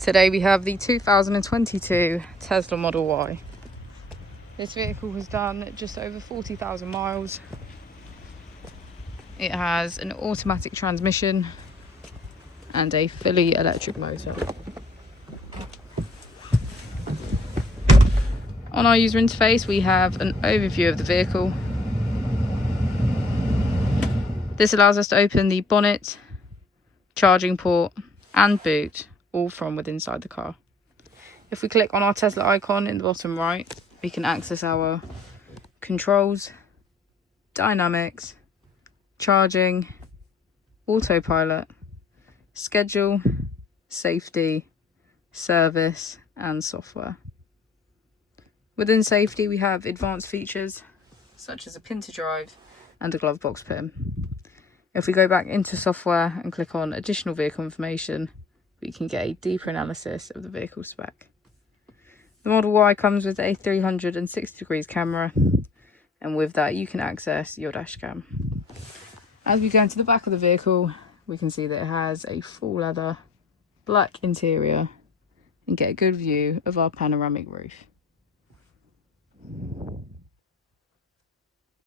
Today we have the 2022 Tesla Model Y. This vehicle has done just over 40,000 miles. It has an automatic transmission and a fully electric motor. On our user interface we have an overview of the vehicle. This allows us to open the bonnet, charging port and boot, all from within inside the car. If we click on our Tesla icon in the bottom right, we can access our controls, dynamics, charging, autopilot, schedule, safety, service and software. Within safety we have advanced features such as a pin to drive and a glove box pin. If we go back into software and click on additional vehicle information, we can get a deeper analysis of the vehicle spec. The Model Y comes with a 360 degrees camera, and with that you can access your dash cam. As we go into the back of the vehicle, we can see that it has a full leather black interior and get a good view of our panoramic roof.